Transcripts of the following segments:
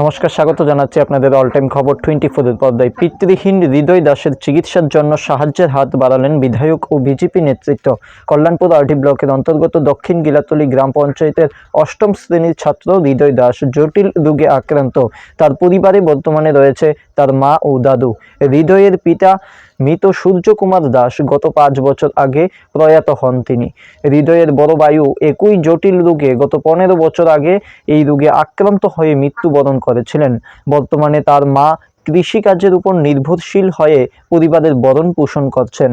নমস্কার, স্বাগত জানাচ্ছি আপনাদের অল টাইম খবর টোয়েন্টি ফোরের পর্দায়। পিতৃহীন হৃদয় দাসের চিকিৎসার জন্য সাহায্যের হাত বাড়ালেন বিধায়ক ও বিজেপি নেতৃত্ব। কল্যাণপুর আর্টি ব্লকের অন্তর্গত দক্ষিণ গিলাতলি গ্রাম পঞ্চায়েতের অষ্টম শ্রেণির ছাত্র হৃদয় দাস জটিল রোগে আক্রান্ত। তার পরিবারে বর্তমানে রয়েছে তার মা ও দাদু। হৃদয়ের পিতা মৃত সূর্যকুমার দাস গত পাঁচ বছর আগে প্রয়াত হন তিনি। হৃদয়ের বড় বায়ু একই জটিল রোগে গত পনেরো বছর আগে এই রোগে আক্রান্ত হয়ে মৃত্যুবরণ করেছিলেন। বর্তমানে তার মা কৃষিকাজের উপর নির্ভরশীল হয়ে পরিবারের বরণ পোষণ করছেন।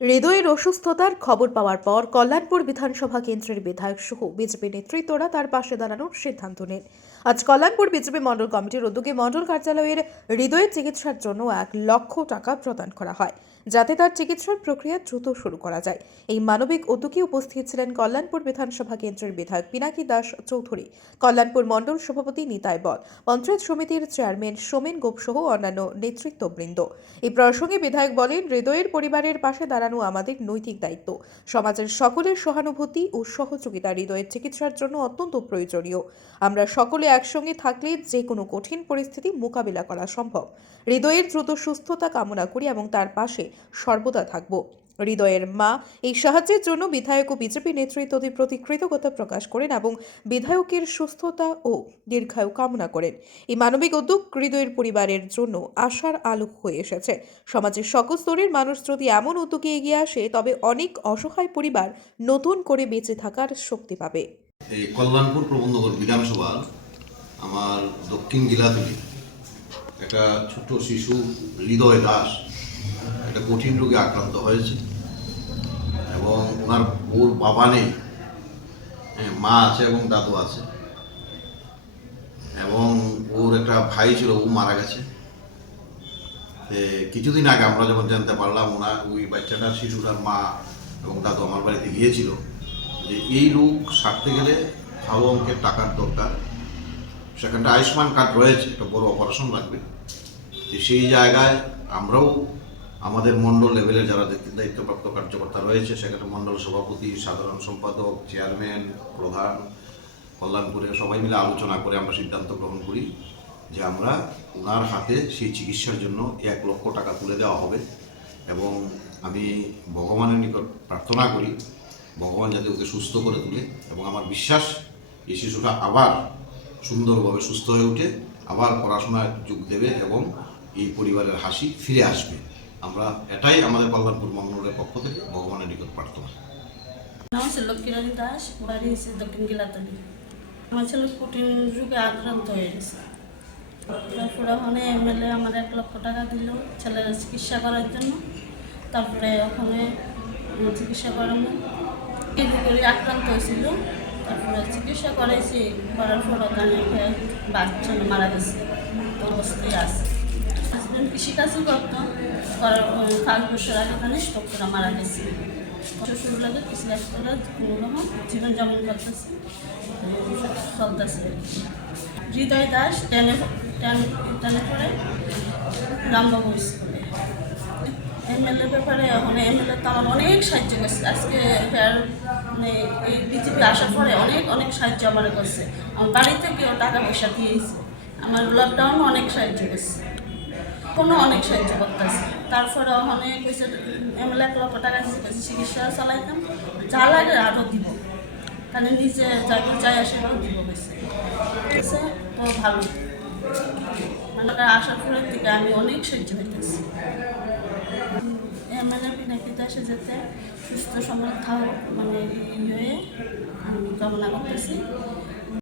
হৃদয়ের অসুস্থতার খবর পাওয়ার পর কল্যাণপুর বিধানসভা কেন্দ্রের বিধায়ক সহ বিজেপি নেতৃত্বরা তার পাশে দাঁড়ানোর সিদ্ধান্ত নেন। আজ কল্যাণপুর বিজেপি মণ্ডল কমিটির উদ্যোগে মণ্ডল কার্যালয়ের হৃদয়ের চিকিৎসার জন্য এক লক্ষ টাকা প্রদান করা হয়, যাতে তার চিকিৎসার প্রক্রিয়া দ্রুত শুরু করা যায়। এই মানবিক উদ্যোগে উপস্থিত ছিলেন কল্যাণপুর বিধানসভা কেন্দ্রের বিধায়ক পিনাকি দাস চৌধুরী, কল্যাণপুর মণ্ডল সভাপতি নিতাই বল, পঞ্চায়েত সমিতির চেয়ারম্যান সোমেন গোপ সহ অন্যান্য নেতৃত্ববৃন্দ। এই প্রসঙ্গে বিধায়ক বলেন, হৃদয়ের পরিবারের পাশে দাঁড়ানো আমাদের নৈতিক দায়িত্ব। সমাজের সকলের সহানুভূতি ও সহযোগিতা হৃদয়ের চিকিৎসার জন্য অত্যন্ত প্রয়োজনীয়। আমরা সকলে একসঙ্গে থাকলে যে কোনো কঠিন পরিস্থিতি মোকাবিলা করা সম্ভব। হৃদয়ের দ্রুত সুস্থতা কামনা করি এবং তার পাশে সর্বদা থাকব। হৃদয়ের মা এই সাহায্যের জন্য বিধায়ক ও বিজেপি নেতৃত্বদের প্রতি কৃতজ্ঞতা প্রকাশ করেন এবং বিধায়কের সুস্থতা ও দীর্ঘায়ু কামনা করেন। এই মানবিক উদ্যোগ হৃদয়ের পরিবারের জন্য আশার আলোক হয়ে এসেছে। সমাজের সকল স্তরের মানুষ যদি এমন উদ্যোগে এগিয়ে আসে, তবে অনেক অসহায় পরিবার নতুন করে বেঁচে থাকার শক্তি পাবে। কল্যাণপুর প্রবন্ধগর বিধানসভা আমার দক্ষিণ গিলাতুলি একটা ছোট্ট শিশু হৃদয় দাস একটা কঠিন রোগে আক্রান্ত হয়েছে এবং ওনার ওর বাবা নেই। হ্যাঁ, মা আছে এবং দাদু আছে। এবং ওর একটা ভাই ছিল ও মারা গেছে। কিছুদিন আগে আমরা যখন জানতে পারলাম ওনার ওই বাচ্চাটার শিশুটার মা এবং দাদু আমার বাড়িতে গিয়েছিল যে এই রোগ সারতে গেলে ভালো অঙ্কের টাকার দরকার। সেখানটা আয়ুষ্মান কার্ড রয়েছে, একটা বড় অপারেশন লাগবে। তো সেই জায়গায় আমরাও আমাদের মণ্ডল লেভেলের যারা দায়িত্বপ্রাপ্ত কার্যকর্তা রয়েছে, সেখানে মণ্ডল সভাপতি, সাধারণ সম্পাদক চেয়ারম্যান প্রধান, কল্যাণপুরে সবাই মিলে আলোচনা করে আমরা সিদ্ধান্ত গ্রহণ করি যে আমরা ওনার হাতে সেই চিকিৎসার জন্য এক লক্ষ টাকা তুলে দেওয়া হবে। এবং আমি ভগবানের নিকট প্রার্থনা করি, ভগবান যাতে ওকে সুস্থ করে তুলে। এবং আমার বিশ্বাস, এই শিশুটা আবার সুন্দরভাবে সুস্থ হয়ে উঠে আবার পড়াশোনায় যোগ দেবে এবং এই পরিবারের হাসি ফিরে আসবে। আমরা এটাই আমাদের কল্যাণপুর মঙ্গলের পক্ষ থেকে ভগবানের নিকট প্রার্থনা। নাম হচ্ছে দাস বাড়ি হচ্ছে দক্ষিণ গিলাতলি। আমার ছেলে কুটির রোগে আক্রান্ত হয়ে গেছে। তারপরে ওখানে এমএলএ আমার এক লক্ষ টাকা দিল ছেলের চিকিৎসা করার জন্য। তারপরে ওখানে চিকিৎসা করানো এই রোগে আক্রান্ত হয়েছিল। তারপরে চিকিৎসা করাইছি, করার পর ওখানে বাচ্চা মারা গেছে, অবস্থায় আছে। হাজব্যান্ড কৃষিকাজই করতো, করার পাঁচ বছর আগে ওখানে স্টক করে মারা গেছে। শ্বশুর লাগে কৃষিকাজ করে কোনো রকম জীবন করতেছে, চলতেছে। হৃদয় দাস, টেনে টেন টেনে পড়ে, রামবাবু এমএলএ ব্যাপারে এখন এমএলএ তো আমার অনেক সাহায্য করছে। আজকে মানে এই বিজেপি আসার পরে অনেক অনেক সাহায্য আমার করছে আমার বাড়ি থেকেও টাকা পয়সা দিয়েছে। আমার লকডাউন অনেক সাহায্য করছে। কোনো অনেক সাহায্য করতেছে। তারপরে অনেক কইছে এমএলএ এক লক্ষ টাকা দিয়েছে চিকিৎসা চালাইতাম। যা লাগে আরও দিব। তাহলে নিজে যাকে চাই আসে দিব কইছে ও ভালো। মানে আসার পরের থেকে আমি অনেক সাহায্য হইতেছি দাসে যেতে সুস্থ সমর্থ মানে ইয়ে আমি কামনা করতেছি।